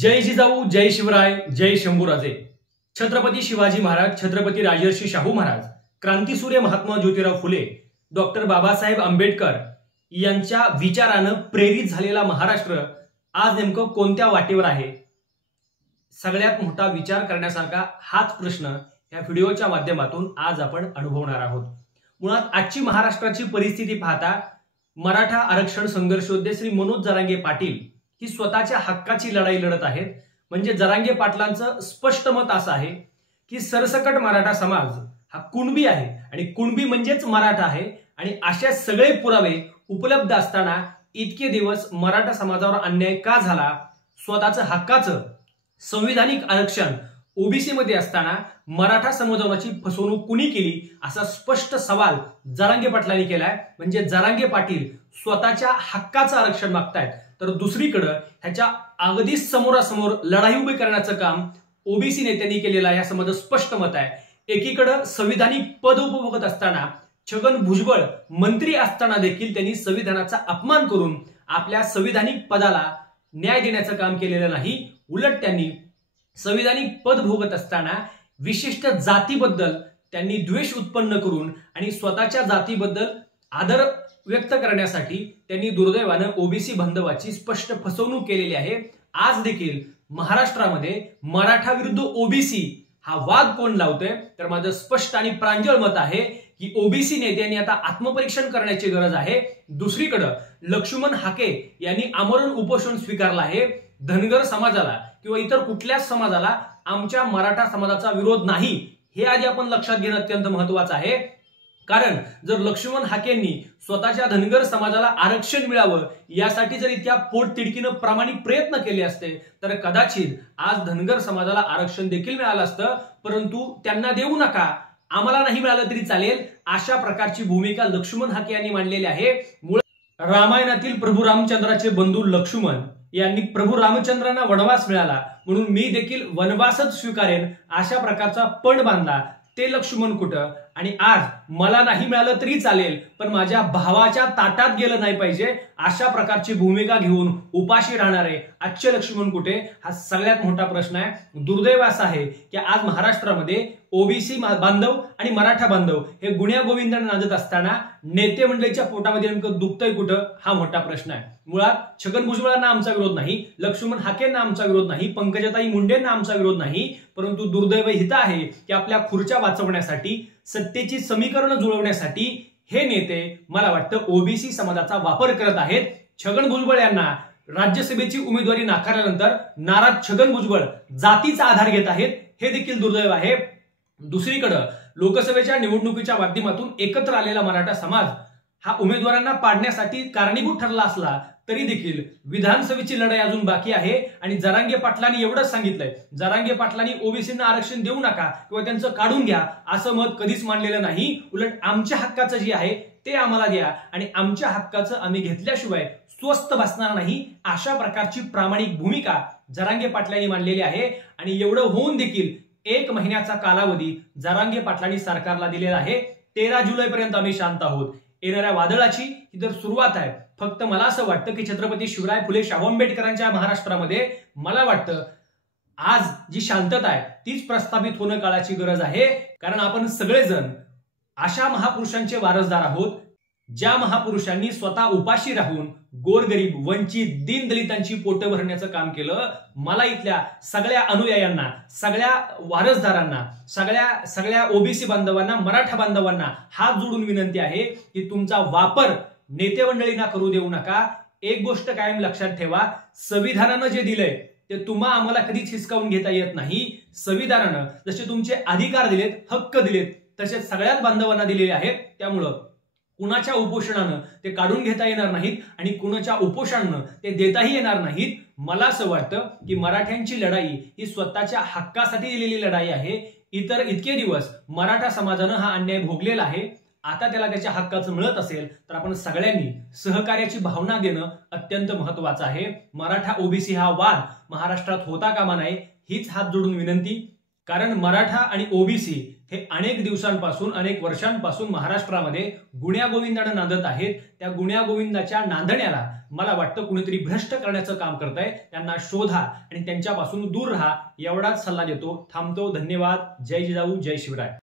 जय जिजाऊ, जय शिवराय, जय शंभूराजे। छत्रपती शिवाजी महाराज, छत्रपती राजर्षी शाहू महाराज, क्रांतीसूर्य महात्मा ज्योतिराव फुले, डॉक्टर बाबासाहेब आंबेडकर यांच्या विचारानं प्रेरित झालेला महाराष्ट्र आज नेमकं कोणत्या वाटेवर आहे? सगळ्यात मोठा विचार करण्यासारखा हाच प्रश्न या व्हिडिओच्या माध्यमातून आज आपण अनुभवणार आहोत। मुळात आजची महाराष्ट्राची परिस्थिती पाहता मराठा आरक्षण संघर्ष योद्धे श्री मनोज जरांगे पाटील ही स्वतःच्या हक्काची लढाई लढत आहेत। म्हणजे जरांगे पाटलांचं स्पष्ट मत असं आहे की सरसकट मराठा समाज हा कुणबी आहे आणि कुणबी म्हणजेच मराठा आहे आणि अशा सगळे पुरावे उपलब्ध असताना इतके दिवस मराठा समाजावर अन्याय का झाला, स्वतःचं हक्काचं संविधानिक आरक्षण ओबीसी मध्ये असताना मराठा समाजाची फसवणूक कुणी केली असा स्पष्ट सवाल जरांगे पाटलांनी केलाय। म्हणजे जरांगे पाटील स्वतःच्या हक्काचं आरक्षण मागतायत, तर दुसरीकडे ह्याच्या अगदी समोरासमोर लढाई उभी करण्याचं काम ओबीसी नेत्यांनी केलेलं आहे असं माझं स्पष्ट मत आहे। एकीकडे संविधानिक पद उपभोगत असताना छगन भुजबळ मंत्री असताना देखील त्यांनी संविधानाचा अपमान करून आपल्या संविधानिक पदाला न्याय देण्याचं काम केलेलं नाही, उलट त्यांनी संविधानिक पद भोगत असताना विशिष्ट जातीबद्दल त्यांनी द्वेष उत्पन्न करून आणि स्वतःच्या जातीबद्दल आदर व्यक्त करण्यासाठी त्यांनी दुर्दैवानं ओबीसी बांधवाची स्पष्ट फसवणूक केलेली आहे। आज देखील महाराष्ट्रामध्ये मराठा विरुद्ध ओबीसी हा वाद कोण लावतोय, तर माझं स्पष्ट आणि प्रांजळ मत आहे की ओबीसी नेत्यांनी आता आत्मपरीक्षण करण्याची गरज आहे। दुसरीकडे लक्ष्मण हाके यांनी आमरण उपोषण स्वीकारलं आहे। धनगर समाजाला किंवा इतर कुठल्याच समाजाला आमच्या मराठा समाजाचा विरोध नाही, हे आधी आपण लक्षात घेणं अत्यंत महत्त्वाचं आहे। कारण जर लक्ष्मण हाकेंनी स्वतःच्या धनगर समाजाला आरक्षण मिळावं यासाठी जर इतक्या पोटतिडकीनं प्रामाणिक प्रयत्न केले असते तर कदाचित आज धनगर समाजाला आरक्षण देखील मिळालं असतं। परंतु त्यांना देऊ नका, आम्हाला नाही मिळालं तरी चालेल, अशा प्रकारची भूमिका लक्ष्मण हाके यांनी मांडलेली आहे। रामायणातील प्रभू रामचंद्राचे बंधू लक्ष्मण यांनी प्रभू रामचंद्रांना वनवास मिळाला म्हणून मी देखील वनवासच स्वीकारेन अशा प्रकारचा पण बांधला ते लक्ष्मण कुठं, आणि आज मला नाही मिळालं तरी चालेल पण माझ्या भावाच्या ताटात गेलं नाही पाहिजे अशा प्रकारची भूमिका घेऊन उपाशी राहणारे आजचे लक्ष्मण कुठे, हा सगळ्यात मोठा प्रश्न आहे। दुर्दैव असं आहे की आज महाराष्ट्रामध्ये ओबीसी बांधव आणि मराठा बांधव हे गुण्या गोविंदाने नांदत असताना नेते मंडळीच्या पोटामध्ये नेमकं दुखतंय कुठं, हा मोठा प्रश्न आहे। मुळात छगन भुजबळांना आमचा विरोध नाही, लक्ष्मण हाकेंना आमचा विरोध नाही, पंकजाताई मुंडेंना आमचा विरोध नाही, परंतु दुर्दैव हित आहे की आपल्या खुर्च्या वाचवण्यासाठी, सत्तेची समीकरण जुळवण्यासाठी हे नेते मला वाटतं ओबीसी समाजाचा वापर करत आहेत। छगन भुजबळ यांना राज्यसभेची उमेदवारी नाकारल्यानंतर नाराज छगन भुजबळ जातीचा आधार घेत आहेत, हे देखील दुर्दैव आहे। दुसरीकडे लोकसभेच्या निवडणुकीच्या माध्यमातून एकत्र आलेला मराठा समाज हा उमेदवारांना पाडण्यासाठी कारणीभूत ठरला असला तरी देखील विधानसभेची लढाई अजून बाकी आहे आणि जरांगे पाटलांनी एवढंच सांगितलंय, जरांगे पाटलांनी ओबीसींना आरक्षण देऊ नका किंवा त्यांचं काढून घ्या असं मत कधीच मांडलेलं नाही। उलट आमच्या हक्काचं जे आहे ते आम्हाला द्या आणि आमच्या हक्काचं आम्ही घेतल्याशिवाय स्वस्त बसणार नाही अशा प्रकारची प्रामाणिक भूमिका जरांगे पाटलांनी मांडलेली आहे। आणि एवढं होऊन देखील 1 महिन्याचा कालावधी जरांगे पाटलांनी सरकारला दिलेला आहे। 13 जुलैपर्यंत आम्ही शांत आहोत। येणाऱ्या वादळाची ही तर सुरुवात आहे। फक्त मला असं वाटतं की छत्रपती शिवराय फुले शाहू आंबेडकरांच्या महाराष्ट्रामध्ये मला वाटतं आज जी शांतता आहे तीच प्रस्थापित होणं काळाची गरज आहे। कारण आपण सगळेजण अशा महापुरुषांचे वारसदार आहोत ज्या महापुरुषांनी स्वतः उपाशी राहून गोरगरीब, वंचित, दीनदलितांची पोटं भरण्याचं काम केलं। मला इथल्या सगळ्या अनुयायांना, सगळ्या वारसदारांना, सगळ्या ओबीसी बांधवांना, मराठा बांधवांना हात जोडून विनंती आहे की तुमचा वापर नेते मंडळींना करू देऊ नका। एक गोष्ट कायम लक्षात ठेवा, संविधानानं जे दिलंय ते तुम्हा आम्हाला कधीच हिसकावून घेता येत नाही। संविधानानं जसे तुमचे अधिकार दिलेत, हक्क दिलेत, तसे सगळ्याच बांधवांना दिलेले आहेत। त्यामुळं कुणाच्या उपोषणानं ते काढून घेता येणार नाहीत आणि कुणाच्या उपोषणानं ते देताही येणार नाहीत। मला असं वाटतं की मराठ्यांची लढाई ही स्वतःच्या हक्कासाठी दिलेली लढाई आहे। इतके दिवस मराठा समाजानं हा अन्याय भोगलेला आहे, आता त्याला त्याच्या हक्काचं मिळत असेल तर आपण सगळ्यांनी सहकार्याची भावना देणं अत्यंत महत्त्वाचं आहे। मराठा ओबीसी हा वाद महाराष्ट्रात होता कामा नये हीच हात जोडून विनंती। कारण मराठा आणि ओबीसी हे अनेक दिवसांपासून, अनेक वर्षांपासून महाराष्ट्रामध्ये गुण्या गोविंदाने नांदत आहेत। त्या गुण्या गोविंदाच्या नांदण्याला मला वाटतं कुणीतरी भ्रष्ट करण्याचं काम करतंय, त्यांना शोधा आणि त्यांच्यापासून दूर राहा, एवढाच सल्ला देतो. थांबतो. धन्यवाद. जय जिजाऊ, जय शिवराय.